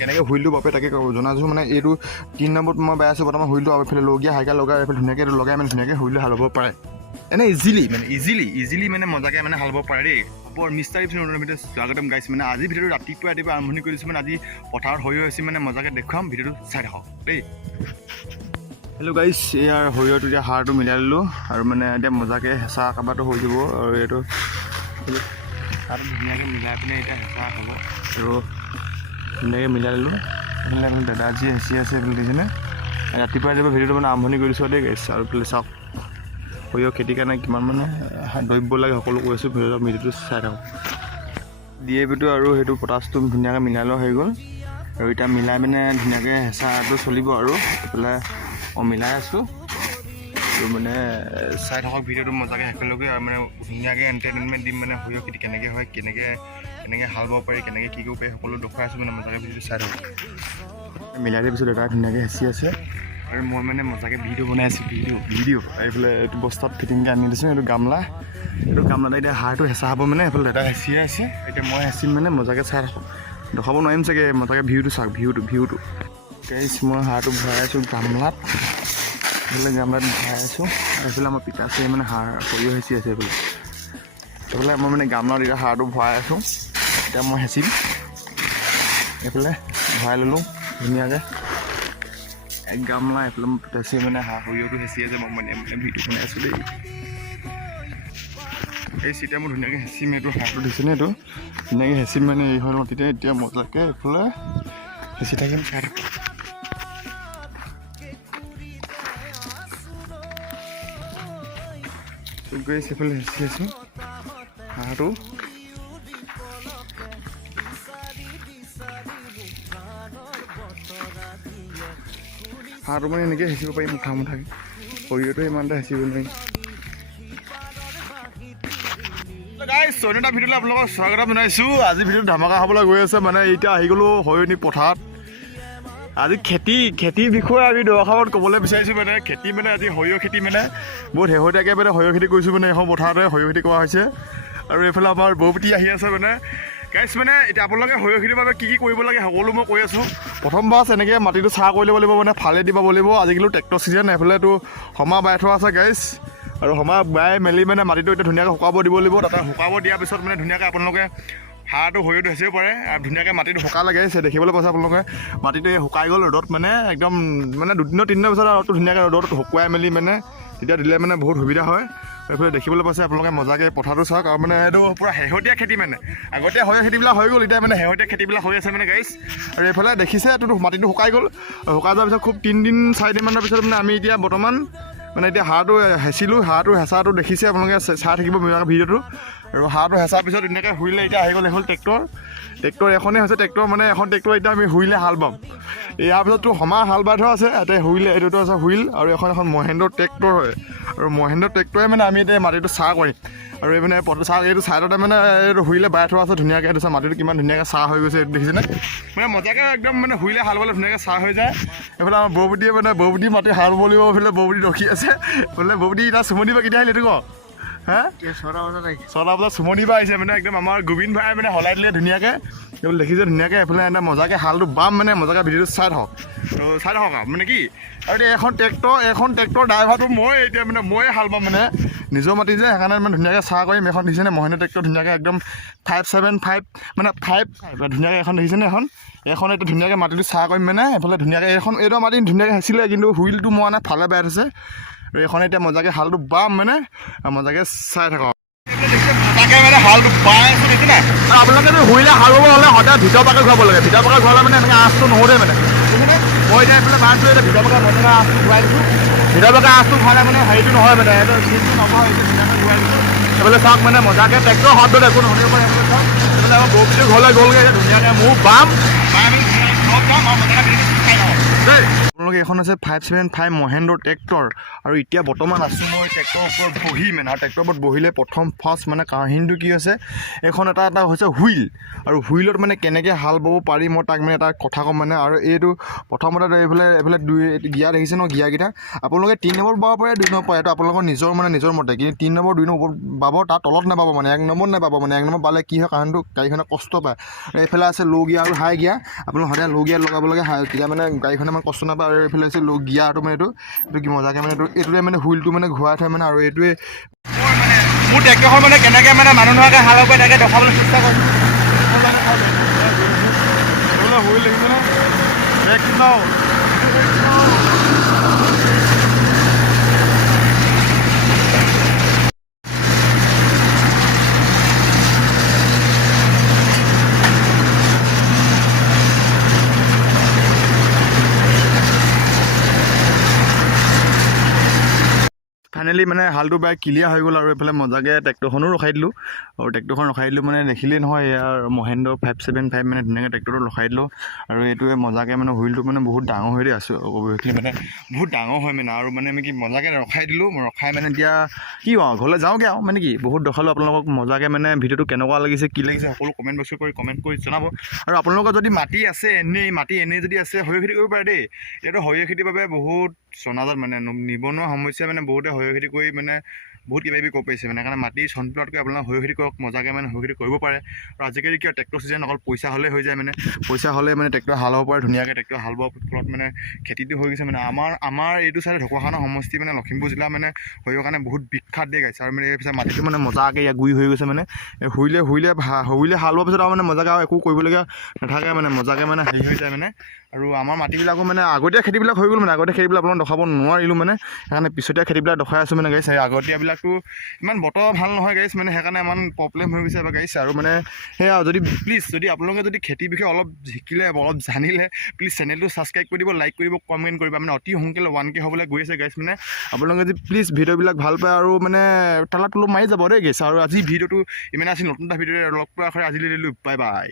কেনেকৈ হুইলটো বাপে তাকে জনাইছোঁ মানে এইটো 3 নম্বৰত মই বাই আছোঁ বৰ্তমান হুইলটো এইফালে লগীয়া হাইকা লগাই এইফালে ধুনীয়াকৈ এইটো লগাই মানে ধুনীয়াকৈ হুইলটো হাল ল'ব পাৰে এনেই ইজিলি মানে মজাকৈ মানে হাল ল'ব পাৰে দেই বৰ মিষ্টাৰী ভিডিঅ'টো স্বাগতম গাইছ মানে আজি ভিডিঅ'টো ৰাতিপুৱা আৰম্ভণি কৰিছোঁ মানে আজি পথাৰত সৰিয়হ হৈছে মানে মজাকৈ দেখুৱাম ভিডিঅ'টো চাই থাকক দেই হেল্ল' গাইছ ইয়াৰ সৰিয়হটো এতিয়া সাৰটো মিলাই ল'লোঁ আৰু মানে এতিয়া মজাকৈ হেঁচা কাবাটো হৈ যাব আৰু এইটো সাৰটো ধুনীয়াকৈ মিলাই পিনে এতিয়া হেঁচা হ'ব আৰু ধুনীয়াকৈ মিলাই ল'লোঁ এইফালে দাদা যি হেঁচি আছে বুলি দেখিছেনে ৰাতিপুৱা ভিডিঅ'টো মানে আৰম্ভণি কৰিছোঁ দেই গাইছ আৰু এইফালে চাওক সৰিয়হ খেতিৰ কাৰণে কিমান মানে দ্ৰব্য লাগে সকলো কৈ আছোঁ ভিডিঅ'টো চাই থাকক DAPটো আৰু সেইটো পটাছটো ধুনীয়াকৈ মিলাই লোৱা হৈ গ'ল আৰু এতিয়া মিলাই মানে ধুনীয়াকৈ হেঁচাটো চলিব আৰু এইফালে মই মিলাই আছোঁ আৰু মানে চাই থাকক ভিডিঅ'টো মজাকৈ শেষলৈকে আৰু মানে ধুনীয়াকৈ এণ্টাৰটেইনমেণ্ট দিম মানে সৰিয়হ খেতি কেনেকৈ হয় কেনেকৈ হাল বাব পাৰি কেনেকৈ কি কৰিব পাৰি সকলো দেখুৱাই আছোঁ মানে মজাকৈ ভিডিঅ'টো চাই থাকক মিলাই দিয়াৰ পিছত দাদা ধুনীয়াকৈ হেঁচি আছে আৰু মই মানে মজাকৈ ভিডিঅ' বনাই আছোঁ ভিডিঅ' এইফালে এইটো বস্তাত ফিটিংকৈ আনি দিছোঁ এইটো গামলাত এতিয়া সাৰটো হেঁচা হ'ব মানে এইফালে দাদা হেঁচিয়ে আছে এতিয়া মই হেঁচিম মানে মজাকৈ চাই থাকক দেখাব নোৱাৰিম চাগে মজাকৈ ভিউটো চাওক ভিউটো গাইছ মই সাৰটো ভৰাই আছোঁ গামলাত এইফালে গামলাত ভৰাই আছোঁ আৰু এইফালে আমাৰ পিতাছে মানে সৰিয়হ হেঁচি আছে এইফালে মই মানে গামলাত এতিয়া সাৰটো ভৰাই আছোঁ এতিয়া মই হেঁচিম এইফালে ভৰাই ল'লোঁ ধুনীয়াকৈ এক গামলা এইফালে মই পিতাছে মানে সৰিয়হটো হেঁচি আছে মই মানে ভিডিঅ' বনাই আছোঁ দেই এই চিতিয়া মই ধুনীয়াকৈ হেঁচিম এইটো সাৰটো দিছেনে এইটো ধুনীয়াকৈ হেঁচিম মানে এই হয় মাটিতে এতিয়া মজাকৈ এইফালে হেঁচি থাকিম চাই থাকক গৈ সেইফালে হেঁচি আছোঁ সাৰটো মানে এনেকৈ হেঁচিব পাৰিম মুঠাকৈ সৰিয়হটো ইমান এটা হেঁচিব নোৱাৰিম গাইছ অন্য এটা ভিডিঅ'লৈ আপোনালোকক স্বাগতম জনাইছোঁ আজি ভিডিঅ'টো ধামাকা হ'বলৈ গৈ আছে মানে এতিয়া আহি গ'লোঁ সৰিয়হনি পথাৰত আজি খেতিৰ বিষয়ে আমি দৰ্শাবত ক'বলৈ বিচাৰিছোঁ মানে খেতি মানে আজি সৰিয়হ খেতি মানে বহুত শেহতীয়াকৈ মানে সৰিয়হ খেতি কৰিছোঁ মানে এখন পথাৰতে সৰিয়হ খেতি কৰা হৈছে আৰু এইফালে আমাৰ বৌপতি আহি আছে মানে গাইছ মানে এতিয়া আপোনালোকে সৰিয়হ খেতিৰ বাবে কি কৰিব লাগে সকলো মই কৈ আছোঁ প্ৰথম বাছ এনেকৈ মাটিটো চাহ কৰি ল'ব লাগিব মানে ফালে দিব লাগিব আজিকালি ট্ৰেক্টৰ ছিজন এইফালেতো সমা বাই থোৱা আছে গাইছ আৰু সমা বাই মেলি মানে মাটিটো এতিয়া ধুনীয়াকৈ শুকাব দিব লাগিব তাতে শুকাব দিয়াৰ পিছত মানে ধুনীয়াকৈ আপোনালোকে সাৰটো সৰিয়হটো হেঁচিব পাৰে আৰু ধুনীয়াকৈ মাটিটো শুকালে গাইছে দেখিবলৈ পাইছে আপোনালোকে মাটিটো শুকাই গ'ল ৰ'দত মানে একদম মানে 2-3 দিনৰ পিছত ৰ'দটো ধুনীয়াকৈ ৰ'দত শুকুৱাই মেলি মানে তেতিয়া দিলে মানে বহুত সুবিধা হয় এইফালে দেখিবলৈ পাইছে আপোনালোকে মজাকৈ পথাৰটো চাওক আৰু মানে এইটো পূৰা শেহতীয়া খেতি মানে আগতে সৰিয়হ খেতিবিলাক হৈ গ'ল এতিয়া মানে শেহতীয়া খেতিবিলাক হৈ আছে মানে গাইছ আৰু এইফালে দেখিছে এইটো মাটিটো শুকাই গ'ল শুকাই যোৱাৰ পিছত খুব 3-4 দিনমানৰ পিছত মানে আমি এতিয়া বৰ্তমান মানে এতিয়া সাৰটো হেঁচিলোঁ হেঁচাটো দেখিছে আপোনালোকে চাই থাকিব ভিডিঅ'টো আৰু সাৰটো হেঁচাৰ পিছত ধুনীয়াকৈ হুইলে এতিয়া আহি গ'ল এখন ট্ৰেক্টৰ এখনেই হৈছে ট্ৰেক্টৰ মানে এখন ট্ৰেক্টৰ এতিয়া আমি হুইলে হাল বাম ইয়াৰ পিছততো সমা হাল বাই থোৱা আছে ইয়াতে হুইলে এইটোতো আছে হুইল আৰু এখন মহেন্দ্ৰ ট্ৰেক্টৰ হয় আৰু মহেন্দ্ৰ ট্ৰেক্টৰে মানে আমি এতিয়া মাটিটো চাহ কৰিম আৰু এই মানে চাহ এইটো ছাইডতে মানে এইটো হুইলে বাই থোৱা আছে ধুনীয়াকৈ এইটো চাহ মাটিটো কিমান ধুনীয়াকৈ চাহ হৈ গৈছে এইটো দেখিছেনে মানে মজাকৈ একদম মানে হুইলে হাল বালে ধুনীয়াকৈ চাহ হৈ যায় এইফালে আমাৰ বৌপতিয়ে মাটি হাল বাব লাগিব এইফালে বৌপতি ৰখি আছে বোলে বৌপতি এতিয়া চুমনি পৰা কেতিয়া আহিলে এইটো ক হা 6টা বজাত চুমনি পৰা আহিছে মানে একদম আমাৰ গোবিন্দ ভাই মানে সলাই দিলে ধুনীয়াকৈ এইবোৰ দেখিছে ধুনীয়াকৈ এইফালে এটা মজাকৈ হালটো বাম মানে মজাকৈ ভিডিঅ'টো চাই থাকক আৰু মানে কি আৰু এতিয়া এখন ট্ৰেক্টৰ ড্ৰাইভাৰটো মই হাল বাম মানে নিজৰ মাটি যে সেইকাৰণে মানে ধুনীয়াকৈ চাহ কৰিম এখন দেখিছেনে মহেন্দ্ৰ ট্ৰেক্টৰ ধুনীয়াকৈ একদম 575 মানে 5 ধুনীয়াকৈ এখন দেখিছেনে এখন এতিয়া ধুনীয়াকৈ মাটিটো চাহ কৰিম মানে এইফালে ধুনীয়াকৈ এইটো মাটি ধুনীয়াকৈ হেঁচিলে কিন্তু হুইলটো মই মানে ফালে বাই থৈছে আৰু এইখন এতিয়া মজাকৈ হালটো বাম মানে মজাকৈ চাই থাকক মজাকৈ মানে হালটো বাই আছোঁ দেখিছে আপোনালোকে হুইলে হাল বাব হ'লে সদায় ভিতৰ পাকে ঘূৰাব লাগে ভিতৰ পাকে ঘূৰালে মানে এনেকৈ আঁচটো নহওঁতে মানে মই এতিয়া এইফালে বাঁহটো এতিয়া ভিতৰ পাকে মজাকৈ আঁচটো ঘূৰাই দিছোঁ ভিতৰ পাকে আঁচটো ঘূৰালে মানে হেৰিটো নহয় মানে এইটো চিনটো নহয় এইটো ধুনীয়াকৈ ঘূৰাই দিছোঁ এইফালে চাওক মানে মজাকৈ ট্ৰেক্টৰ শব্দত একো নহ'ব পাৰে এইফালে চাওক এইফালে আমাৰ বৌপতি ঘৰলৈ গ'লগৈ ধুনীয়াকৈ মোৰ বাম আমি ঘৰত যাম আৰু মজাকৈ চাই থাকক আপোনালোকে এখন আছে 575 মহেন্দ্ৰ ট্ৰেক্টৰ আৰু এতিয়া বৰ্তমান আছোঁ মই ট্ৰেক্টৰৰ ওপৰত বহি মানে আৰু ট্ৰেক্টৰৰ ওপৰত বহিলে ফাৰ্ষ্ট মানে কাহিনীটো কি হৈছে এখন এটা হৈছে হুইল আৰু হুইলত মানে কেনেকৈ হাল বাব পাৰি মই তাক মানে এটা কথা ক'ম মানে আৰু এইটো প্ৰথমতে এইফালে দুই গিয়াৰ দেখিছে ন গিয়াৰকেইটা আপোনালোকে 3 নম্বৰ বাব পাৰে 2 নম্বৰ পাৰে এইটো আপোনালোকৰ নিজৰ মতে কিন্তু 3 নম্বৰ 2 নম্বৰ বাব তাৰ তলত নাপাব মানে 1 নম্বৰ নাপাব মানে 1 নম্বৰ পালে কি হয় কাৰণটো গাড়ীখনে কষ্ট পায় এইফালে আছে ল' গিয়াৰ আৰু হাই গিয়াৰ আপোনালোকে সদায় ল' গিয়াৰ লগাব লাগে তেতিয়া মানে গাড়ীখনে মানে কষ্ট নাপায় আৰু এইফালে আছে ল' গিয়াৰটো মানে এইটো কি মজাকৈ মানে এইটোৱে মানে হুইলটো মানে ঘূৰাই থয় মানে আৰু এইটোৱে মোৰ ট্ৰেক্টৰখন মানে কেনেকৈ মানে মানুহ নোহোৱাকৈ হাল বাব তাকে দেখাবলৈ চেষ্টা কৰিছোঁ হুইল দেখিছেনে ব্ৰেক ফাইনেলি মানে হালটো প্ৰায় ক্লিয়াৰ হৈ গ'ল আৰু এইফালে মজাকৈ ট্ৰেক্টৰখনো ৰখাই দিলোঁ আৰু ট্ৰেক্টৰখন ৰখাই দিলোঁ মানে দেখিলেই নহয় ইয়াৰ মহেন্দ্ৰ 575 মানে ধুনীয়াকৈ ট্ৰেক্টৰটো ৰখাই দিলোঁ আৰু এইটোৱে মজাকৈ মানে হুইলটো মানে বহুত ডাঙৰ হৈ আছোঁ অভিয়াছলি মানে বহুত ডাঙৰ হয় মানে আৰু মানে আমি কি মজাকৈ ৰখাই দিলোঁ ৰখাই মানে এতিয়া কি আৰু ঘৰলৈ যাওঁগৈ আৰু মানে কি বহুত দেখালোঁ আপোনালোকক মজাকৈ মানে ভিডিঅ'টো কেনেকুৱা লাগিছে কি লাগিছে সকলো কমেণ্ট বক্সত কমেণ্ট কৰি জনাব আৰু আপোনালোকৰ যদি মাটি আছে এনেই যদি আছে সৰিয়হ খেতি কৰিব পাৰে দেই এতিয়াতো সৰিয়হ খেতিৰ বাবে বহুত জনাজাত মানে নিবনুৱা সমস্যা মানে বহুতে সৰিয়হ খেতি কৰি মানে বহুত কিবা কিবি কৰিব পাৰিছে মানে সেইকাৰণে মাটি চনপ্লটকৈ আপোনালোকে সৰিয়হ খেতি কৰক মজাকৈ মানে সৰিয়হ খেতি কৰিব পাৰে আৰু আজিকালি কিয় ট্ৰেক্টৰ চিজন অকল পইচা হ'লে হৈ যায় মানে পইচা হ'লে মানে ট্ৰেক্টৰ হাল হ'ব পাৰে ধুনীয়াকৈ ট্ৰেক্টৰ হাল বোৱাৰ ফলত মানে খেতিটো হৈ গৈছে মানে আমাৰ এইটো চাইডে ঢকুৱাখানা সমষ্টি মানে লখিমপুৰ জিলা মানে সৰিয়হৰ কাৰণে বহুত বিখ্যাত দিয়ে গাইছে আৰু মানে এই পিছত মাটিটো মানে মজাকৈ ইয়াত গুৰি হৈ গৈছে মানে হুইলে হাল বোৱাৰ পিছত আৰু মানে মজাকৈ আৰু একো কৰিবলগীয়া নাথাকে মানে মজাকৈ মানে হেৰি হৈ যায় মানে আৰু আমাৰ মাটিবিলাকো মানে আগতীয়া খেতিবিলাক হৈ গ'ল মানে আগতীয়া খেতিবিলাক আপোনাক দেখাব নোৱাৰিলোঁ মানে সেইকাৰণে পিছতীয়া খেতিবিলাক দেখাই আছোঁ মানে গাইছ আগতীয়াবিলাকতো ইমান বতৰ ভাল নহয় গাইছ মানে সেইকাৰণে ইমান প্ৰব্লেম হৈ গৈছে গাইছ আৰু মানে সেয়া যদি প্লিজ যদি আপোনালোকে যদি খেতিৰ বিষয়ে অলপ শিকিলে অলপ জানিলে প্লিজ চেনেলটো ছাবস্ক্ৰাইব কৰি দিব লাইক কৰিব কমেণ্ট কৰিব মানে অতি সোনকালে 1K হ'বলৈ গৈ আছে গাইছ মানে আপোনালোকে যদি প্লিজ ভিডিঅ'বিলাক ভাল পায় আৰু মানে তালাটো মাৰি যাব দেই গাইছ আৰু আজি ভিডিঅ'টো ইমান আছিল নতুন এটা ভিডিঅ' লগ পোৱাৰ আশাৰে আজিলৈ দিলোঁ বাই বাই